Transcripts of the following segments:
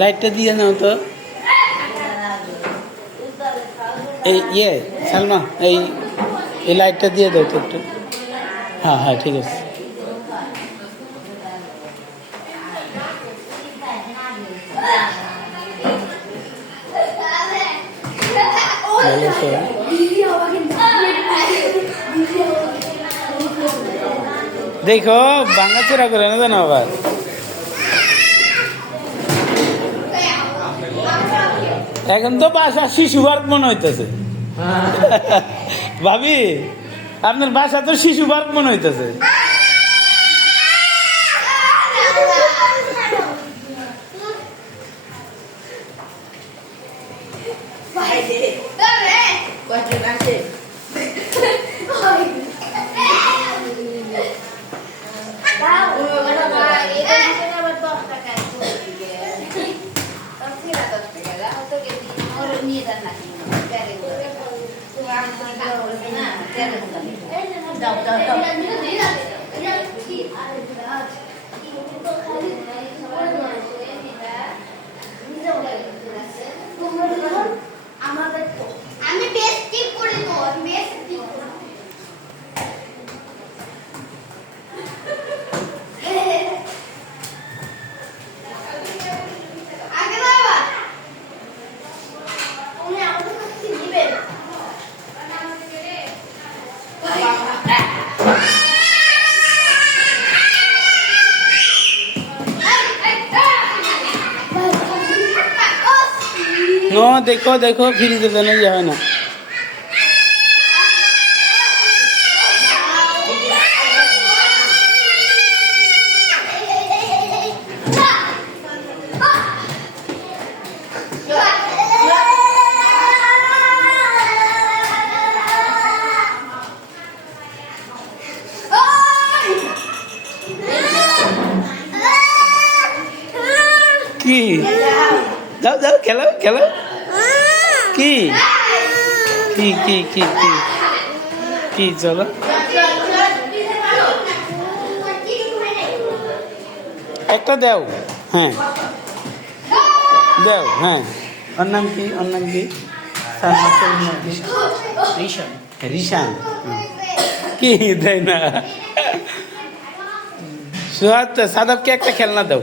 লাইটটা দিয়ে নাও তো। এই সালমা, এই লাইটটা দিয়ে দাও তো একটু। হ্যাঁ হ্যাঁ, ঠিক আছে। দেখো ভাঙাচোরা করে না জানো আবার। এখন তো বাসা শিশু পার্ক মনে হইতেছে। ভাবি, আপনার বাসা তো শিশু পার্ক মনে হইতেছে। আমি বেশ ঠিক করে তো আমি বেশ ঠিক আগে বাবা উনি আমাদের কাছে দিবেন নো, দেখো দেখো, ফ্রিজে জানা হয় না। কি যাও যাও, খেলো খেলো। কি কি কি কি কি কি চলো, একটা দাও। হ্যাঁ দাও। হ্যাঁ, ওর নাম কি? ওর নাম কি? রিশান। রিশান কি দেয় না? সুহাদ, সাদাবকে একটা খেলনা দাও।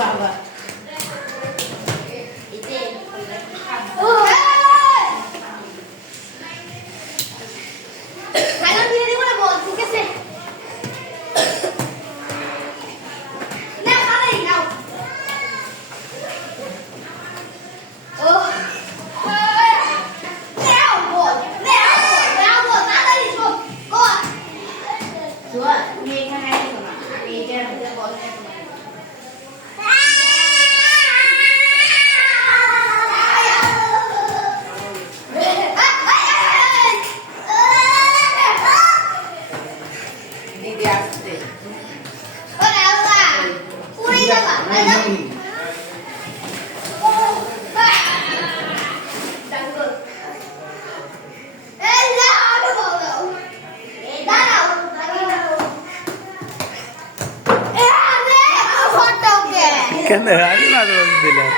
বাবা কেন আমি মাঝে মাঝে দিলাম।